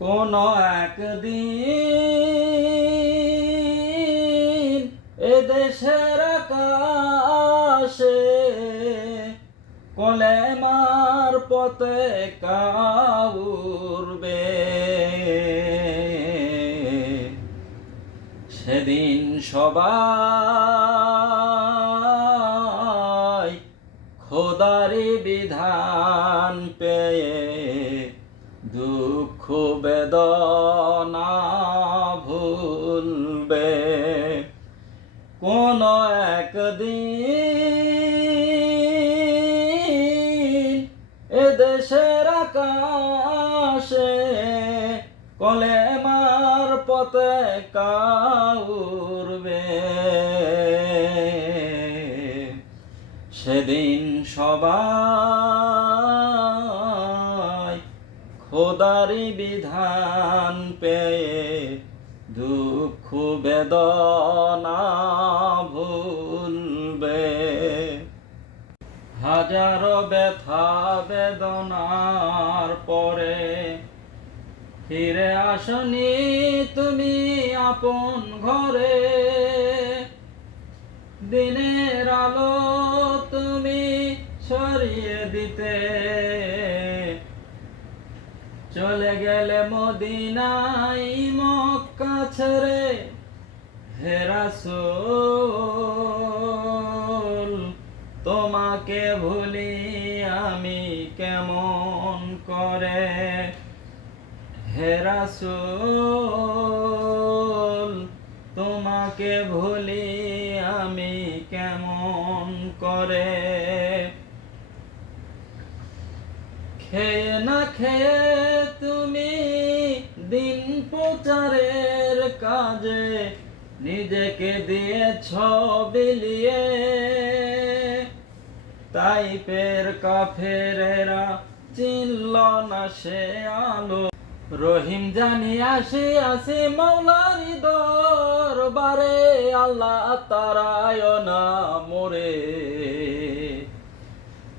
কোন একদিন এদেশের আকাশে কলেমার পতাকা উড়বে, সেদিন সবাই খোদারি বিধান পেয়ে দুঃখ বেদনা ভুলবে। কোন একদিন এদেশের আকাশে কলেমার পতাকা উড়বে, সেদিন সবাই খোদারি বিধান পেয়ে দুঃখ বেদনা ভুলবে। হাজারো ব্যথা বেদনার পরে ফিরে আসনি তুমি আপন ঘরে, দিনের আলো তুমি ছড়িয়ে দিতে চলে গেলে মদিনায় মক্কা ছেড়ে। হে রাসূল তোমাকে ভুলি আমি কেমন করে, হে রাসূল তোমাকে ভুলি আমি কেমন করে। খেয়ে না খেয়ে তুমি দিন প্রচারের কাজে নিজেকে দিয়েছ বিলিয়ে, তাইফের কাফেরেরা চিনল না সে আলো। রহিম জানি আসি মাওলারি দরবারে, আল্লাহ তারায় না মোরে।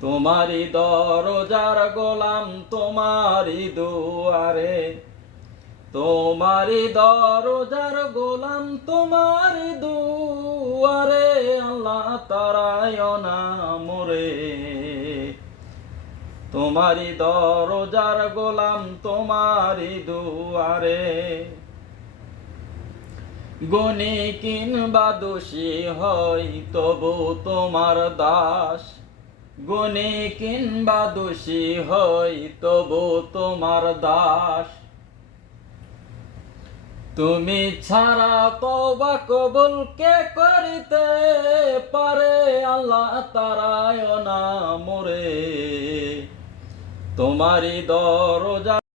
তোমারি দরজার গোলাম তোমারি দুয়ারে, তোমারি দরজার গোলাম তোমারি দুয়ারে, আল্লাহ তারায় না মোরে। তোমারি দরজার গোলাম তোমারি দুয়ারে। গুণী কিংবা দোষী হই তবু তোমার দাস, গুণী কিংবা দোষী হই তবু তোমার দাস। তুমি ছাড়া তওবা কবুল কে করিতে পারে, আল্লাহ তারায় না মোরে। তোমারি দরজা